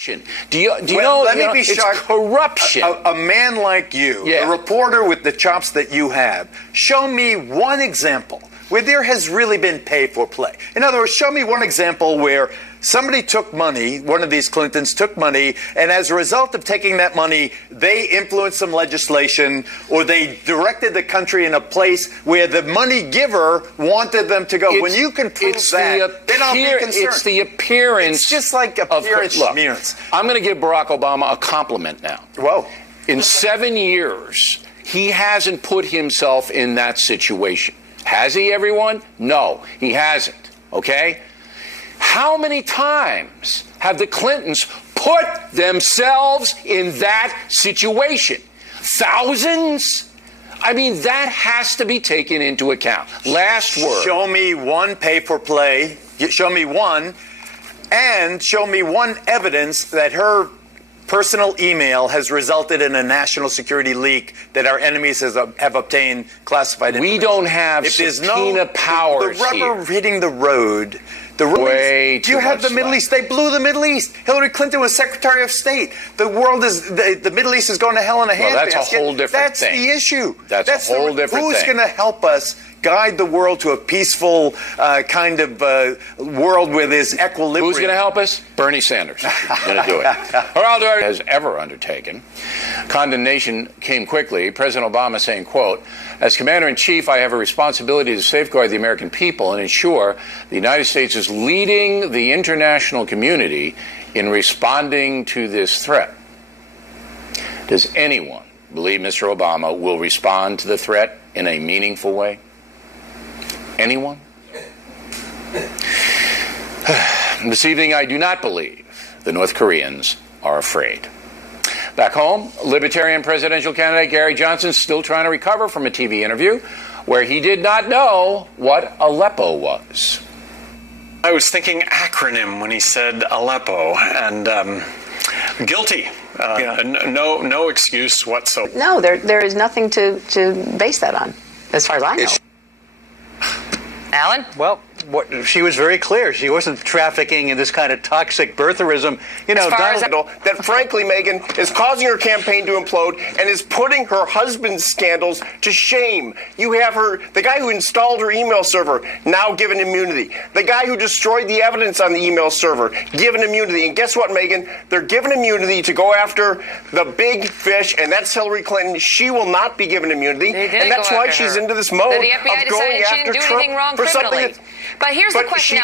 Do you know? Let me be it's sharp. Corruption. A man like you, a reporter with the chops that you have, show me one example where there has really been pay for play. In other words, show me one example where somebody took money, one of these Clintons took money, and as a result of taking that money, they influenced some legislation or they directed the country in a place where the money giver wanted them to go. When you can prove that, then I'll be concerned. It's the appearance. It's just like appearance. I'm going to give Barack Obama a compliment now. Whoa. In 7 years, he hasn't put himself in that situation. Has he, everyone? No, he hasn't. Okay? How many times have the Clintons put themselves in that situation? Thousands? I mean, that has to be taken into account. Last word. Show me one pay for play. Show me one. And show me one evidence that her personal email has resulted in a national security leak that our enemies have obtained classified information. We don't have subpoena powers the rubber hitting the road. Do you have the Middle East? They blew the Middle East. Hillary Clinton was Secretary of State. The Middle East is going to hell in a handbasket. That's a whole different thing. That's the issue. That's a whole different thing. Who's going to help us guide the world to a peaceful kind of world where there's equilibrium? Who's going to help us? Bernie Sanders is going to do it. Geraldo has ever undertaken. Condemnation came quickly. President Obama saying, quote, "As Commander-in-Chief, I have a responsibility to safeguard the American people and ensure the United States is leading the international community in responding to this threat." Does anyone believe Mr. Obama will respond to the threat in a meaningful way? Anyone? This evening, I do not believe the North Koreans are afraid. Back home, Libertarian presidential candidate Gary Johnson still trying to recover from a TV interview where he did not know what Aleppo was. I was thinking acronym when he said Aleppo, and guilty. No excuse whatsoever. No, there is nothing to base that on, as far as I know. Alan? Well, she was very clear. She wasn't trafficking in this kind of toxic birtherism. You know, that frankly, Megyn, is causing her campaign to implode and is putting her husband's scandals to shame. You have the guy who installed her email server, now given immunity. The guy who destroyed the evidence on the email server, given immunity. And guess what, Megyn? They're given immunity to go after the big fish, and that's Hillary Clinton. She will not be given immunity, and that's why she's into this mode the FBI of going after Trump for something. But here's the question,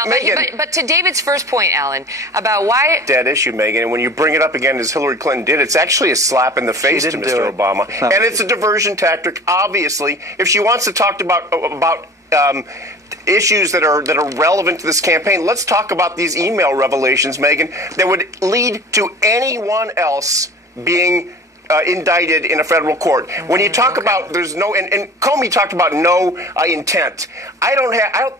but to David's first point, Alan, about why... Dead issue, Megyn, and when you bring it up again as Hillary Clinton did, it's actually a slap in the face to Mr. Obama. No. And it's a diversion tactic, obviously. If she wants to talk about issues that are relevant to this campaign, let's talk about these email revelations, Megyn, that would lead to anyone else being indicted in a federal court. When you talk about there's no, and Comey talked about no intent. I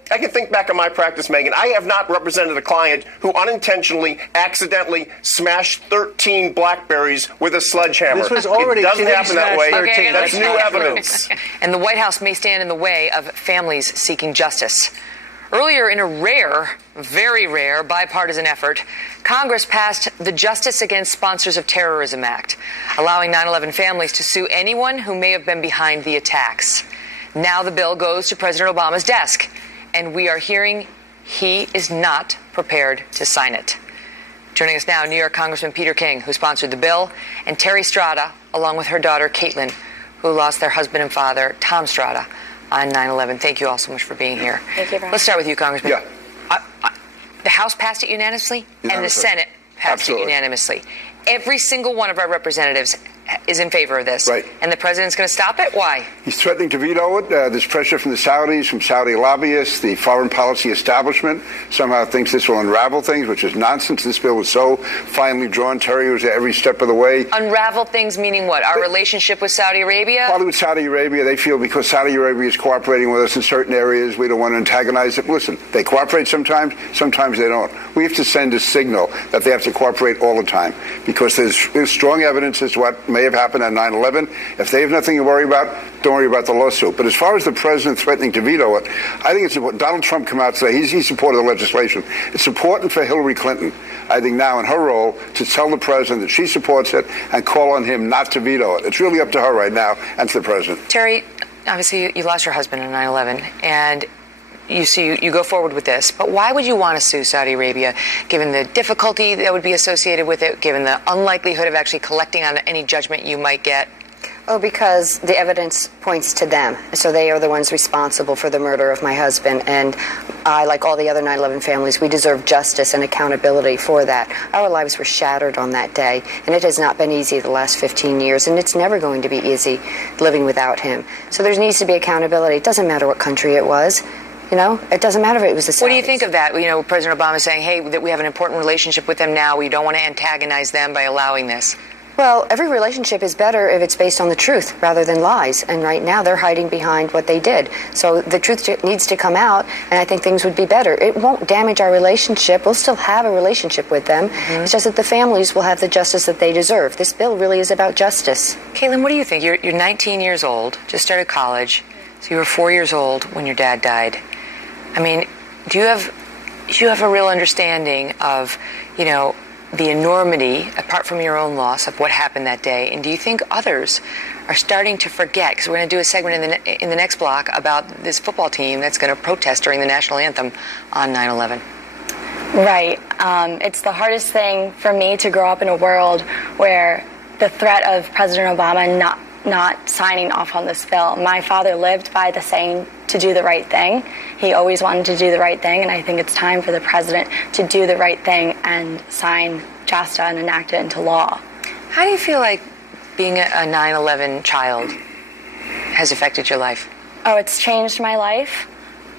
can think back on my practice, Megyn. I have not represented a client who unintentionally, accidentally smashed 13 Blackberries with a sledgehammer. This was already, it doesn't happen that way. Okay, that's new evidence. And the White House may stand in the way of families seeking justice. Earlier, in a rare, very rare bipartisan effort, Congress passed the Justice Against Sponsors of Terrorism Act, allowing 9/11 families to sue anyone who may have been behind the attacks. Now the bill goes to President Obama's desk, and we are hearing he is not prepared to sign it. Joining us now, New York Congressman Peter King, who sponsored the bill, and Terry Strada, along with her daughter Caitlin, who lost their husband and father, Tom Strada, on 9/11. Thank you all so much for being here. Thank you very much. Let's start with you, Congressman. Yeah. The House passed it unanimously, and the Senate passed it unanimously. Every single one of our representatives is in favor of this. Right. And the president's going to stop it? Why? He's threatening to veto it. There's pressure from the Saudis, from Saudi lobbyists, the foreign policy establishment somehow thinks this will unravel things, which is nonsense. This bill was so finely drawn. Terry was there every step of the way. Unravel things meaning what? Our relationship with Saudi Arabia? Probably with Saudi Arabia. They feel because Saudi Arabia is cooperating with us in certain areas, we don't want to antagonize it. Listen, they cooperate sometimes they don't. We have to send a signal that they have to cooperate all the time because there's strong evidence as to what may have happened on 9/11. If they have nothing to worry about, don't worry about the lawsuit. But as far as the president threatening to veto it, I think it's important. Donald Trump come out today. He supported the legislation. It's important for Hillary Clinton, I think now in her role, to tell the president that she supports it and call on him not to veto it. It's really up to her right now and to the president. Terry, obviously you lost your husband on 9/11, and you go forward with this, but why would you want to sue Saudi Arabia, given the difficulty that would be associated with it, given the unlikelihood of actually collecting on any judgment you might get? Oh, because the evidence points to them. So they are the ones responsible for the murder of my husband. And I, like all the other 9/11 families, we deserve justice and accountability for that. Our lives were shattered on that day, and it has not been easy the last 15 years, and it's never going to be easy living without him. So there needs to be accountability. It doesn't matter what country it was. You know, it doesn't matter if it was the Saudis. What do you think of that? You know, President Obama saying, hey, that we have an important relationship with them now. We don't want to antagonize them by allowing this. Well, every relationship is better if it's based on the truth rather than lies. And right now they're hiding behind what they did. So the truth needs to come out, and I think things would be better. It won't damage our relationship. We'll still have a relationship with them. Mm-hmm. It's just that the families will have the justice that they deserve. This bill really is about justice. Caitlin, what do you think? You're 19 years old, just started college. So you were 4 years old when your dad died. I mean, do you have a real understanding of, you know, the enormity, apart from your own loss, of what happened that day? And do you think others are starting to forget? Because we're going to do a segment in the next block about this football team that's going to protest during the national anthem on 9/11. Right. It's the hardest thing for me to grow up in a world where the threat of President Obama not signing off on this bill. My father lived by the saying to do the right thing. He always wanted to do the right thing, and I think it's time for the president to do the right thing and sign JASTA and enact it into law. How do you feel like being a 9/11 child has affected your life? Oh, it's changed my life.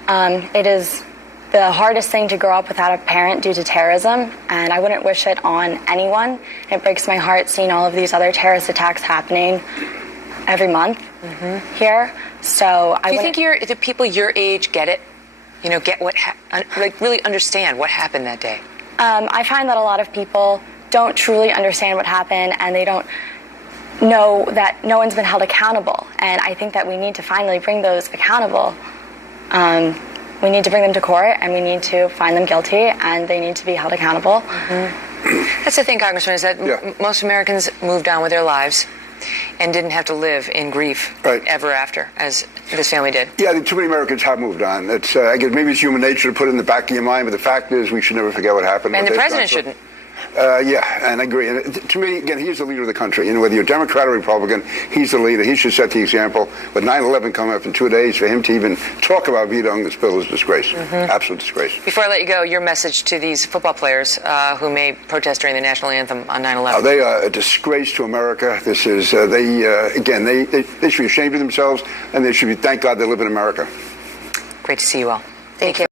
It is the hardest thing to grow up without a parent due to terrorism, and I wouldn't wish it on anyone. It breaks my heart seeing all of these other terrorist attacks happening every month here. So do you think the people your age get it? You know, get what like really understand what happened that day? I find that a lot of people don't truly understand what happened, and they don't know that no one's been held accountable. And I think that we need to finally bring those accountable. We need to bring them to court, and we need to find them guilty, and they need to be held accountable. That's the thing, Congressman, is that most Americans moved on with their lives and didn't have to live in grief ever after, as this family did. Yeah, I think too many Americans have moved on. It's, I guess maybe it's human nature to put it in the back of your mind, but the fact is we should never forget what happened. And the president shouldn't. Yeah, and I agree. And to me, again, he's the leader of the country. You know, whether you're Democrat or Republican, he's the leader. He should set the example. With 9/11 coming up in 2 days, for him to even talk about vetoing this bill is a disgrace. Absolute disgrace. Before I let you go, your message to these football players who may protest during the national anthem on 9/11. They are a disgrace to America. This is, they should be ashamed of themselves, and they should be, thank God they live in America. Great to see you all. Thank you.